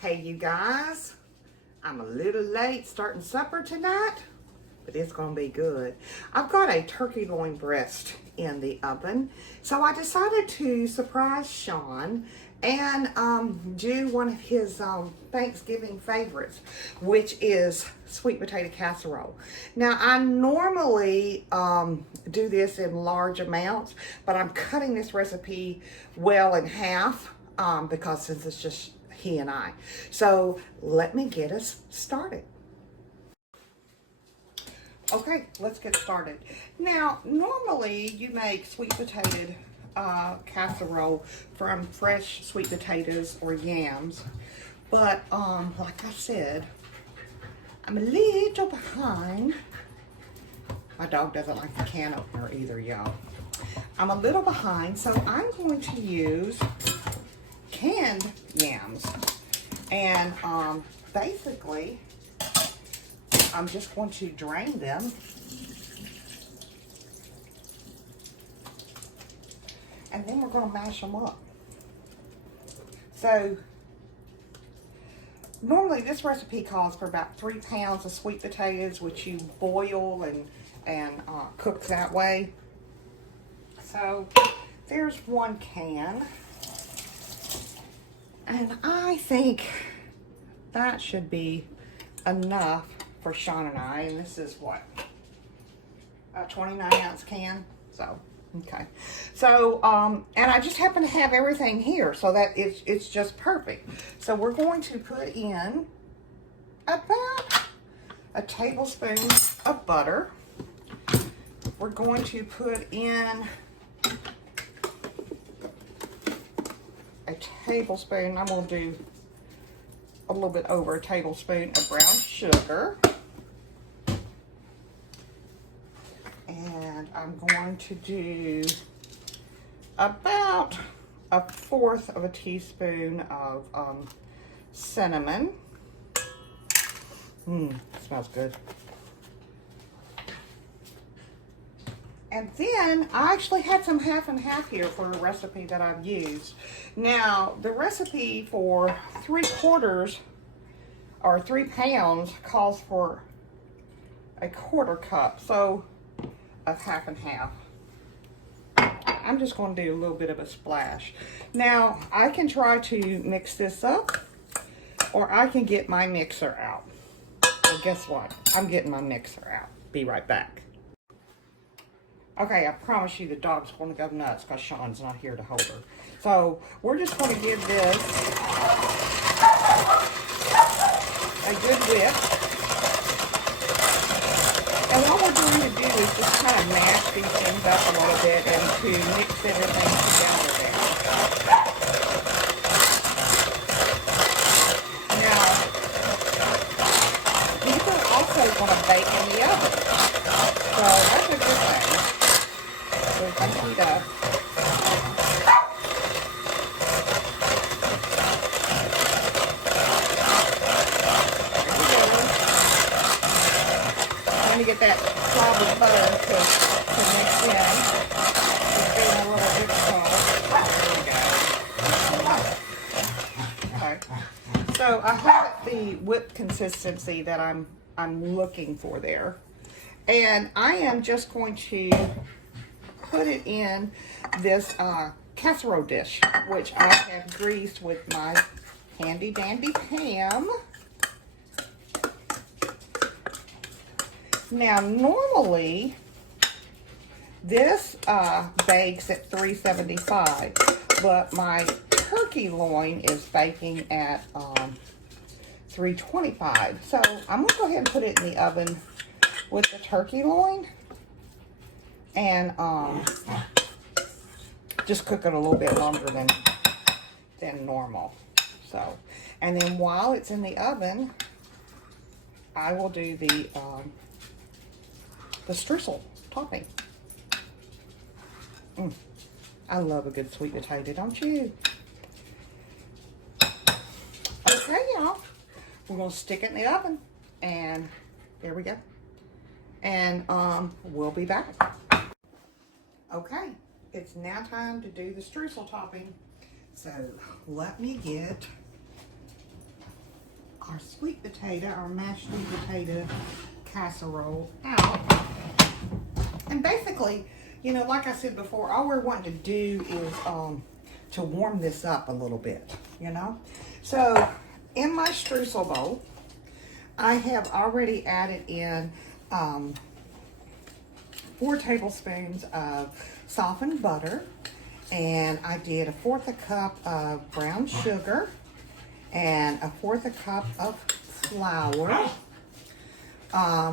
Hey you guys, I'm a little late starting supper tonight, but it's gonna be good. I've got a turkey loin breast in the oven, so I decided to surprise Sean and do one of his Thanksgiving favorites, which is sweet potato casserole. Now I normally do this in large amounts, but I'm cutting this recipe well in half because since it's just he and I. So let me get us started. Okay, let's get started. Now, normally you make sweet potato casserole from fresh sweet potatoes or yams, but like I said, I'm a little behind. My dog doesn't like the can opener either, y'all. I'm a little behind, so I'm going to use canned yams, and basically I'm just going to drain them and then we're going to mash them up. So normally this recipe calls for about 3 pounds of sweet potatoes, which you boil and cook that way. So there's 1 can. And I think that should be enough for Sean and I. And this is what? A 29-ounce can. So, okay. So, and I just happen to have everything here, so that it's just perfect. So we're going to put in about a tablespoon of butter. We're going to put in a tablespoon, I'm going to do a little bit over a tablespoon of brown sugar. And I'm going to do about 1/4 of a teaspoon of cinnamon. Smells good. And then I actually had some half and half here for a recipe that I've used. Now, the recipe for 3/4 or 3 pounds calls for a 1/4 cup, so of half and half. I'm just going to do a little bit of a splash. Now, I can try to mix this up, or I can get my mixer out. Well, guess what? I'm getting my mixer out. Be right back. Okay, I promise you the dog's going to go nuts because Sean's not here to hold her. So we're just going to give this a good whip. And what we're going to do is just kind of mash these things up a little bit and to mix everything together there. Now, these are also going to bake in the oven. So that's a good thing. So I need a let me get that clog of butter to mix in. It's getting a little bit cold. There we go. Okay. So I have the whip consistency that I'm looking for there. And I am just going to put it in this casserole dish, which I have greased with my handy dandy Pam. Now, normally this bakes at 375, but my turkey loin is baking at 325. So I'm gonna go ahead and put it in the oven with the turkey loin and just cook it a little bit longer than normal. So, and then while it's in the oven, I will do the streusel topping. I love a good sweet potato, don't you? Okay, y'all, we're gonna stick it in the oven, and there we go. And we'll be back. Okay, it's now time to do the streusel topping. So let me get our sweet potato, our mashed sweet potato casserole out. And basically, you know, like I said before, all we're wanting to do is to warm this up a little bit, you know. So in my streusel bowl, I have already added in 4 tablespoons of softened butter, and I did 1/4 cup of brown sugar and 1/4 cup of flour,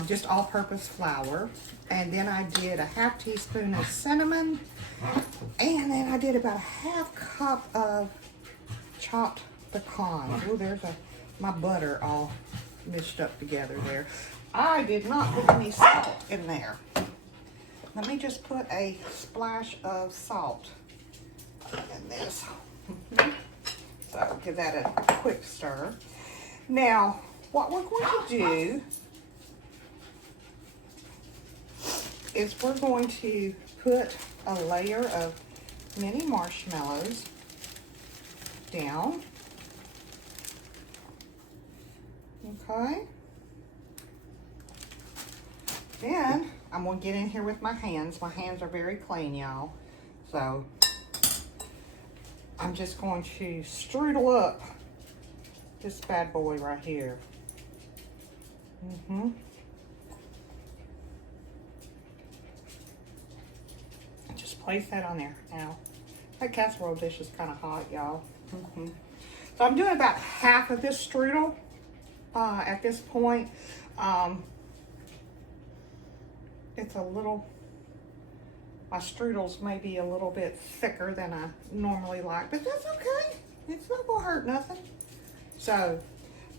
just all-purpose flour. And then I did 1/2 teaspoon of cinnamon, and then I did about 1/2 cup of chopped pecans. Oh, there's my butter all mixed up together there. I did not put any salt in there. Let me just put a splash of salt in this. So give that a quick stir. Now, what we're going to do is we're going to put a layer of mini marshmallows down. Okay. Then I'm going to get in here with my hands. My hands are very clean, y'all. So I'm just going to strudel up this bad boy right here. Just place that on there. Now, that casserole dish is kind of hot, y'all. So I'm doing about half of this strudel at this point. It's a little, my strudels may be a little bit thicker than I normally like, but that's okay. It's not gonna hurt nothing. So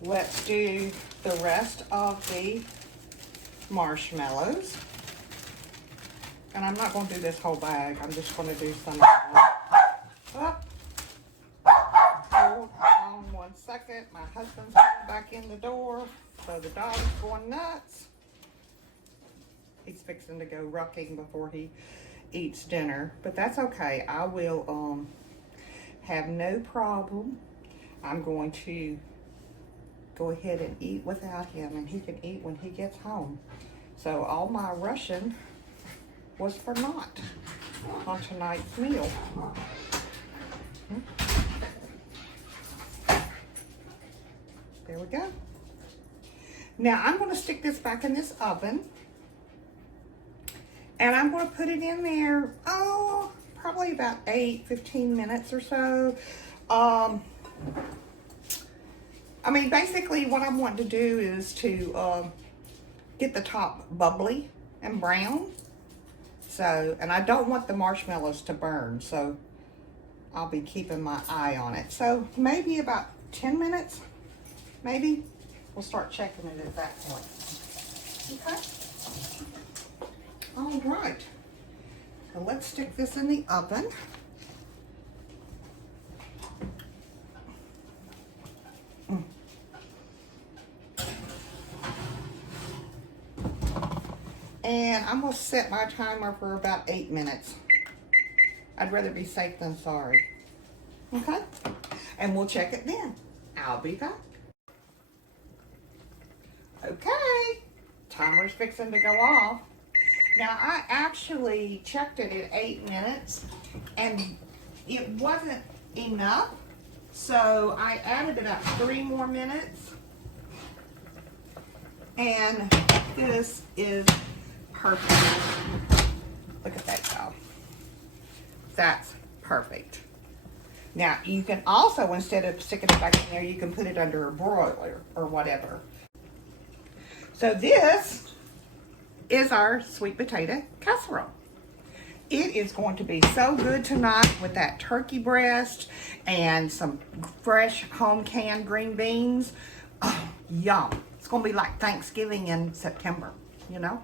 let's do the rest of the marshmallows. And I'm not gonna do this whole bag. I'm just gonna do some of them. Up. Hold on 1 second. My husband's coming back in the door, so the dog's going nuts. He's fixing to go rucking before he eats dinner, but that's okay. I will have no problem. I'm going to go ahead and eat without him, and he can eat when he gets home. So all my rushing was for naught on tonight's meal. There we go. Now I'm going to stick this back in this oven. And I'm going to put it in there, probably about 15 minutes or so. I mean, basically what I'm wanting to do is to get the top bubbly and brown. So, and I don't want the marshmallows to burn, so I'll be keeping my eye on it. So maybe about 10 minutes, maybe. We'll start checking it at that point. Okay. All right, so let's stick this in the oven. And I'm gonna set my timer for about 8 minutes. I'd rather be safe than sorry. Okay, and we'll check it then. I'll be back. Okay, timer's fixing to go off. Now, I actually checked it at 8 minutes, and it wasn't enough, so I added about 3 more minutes, and this is perfect. Look at that, y'all. That's perfect. Now, you can also, instead of sticking it back in there, you can put it under a broiler or whatever. So this is our sweet potato casserole. It is going to be so good tonight with that turkey breast and some fresh home canned green beans. Oh, yum. It's going to be like Thanksgiving in September, you know?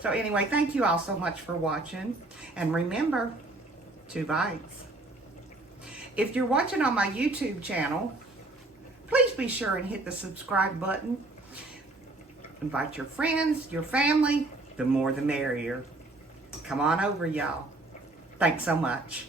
So anyway, thank you all so much for watching. And remember, 2 bites. If you're watching on my YouTube channel, please be sure and hit the subscribe button. Invite your friends, your family. The more the merrier. Come on over, y'all. Thanks so much.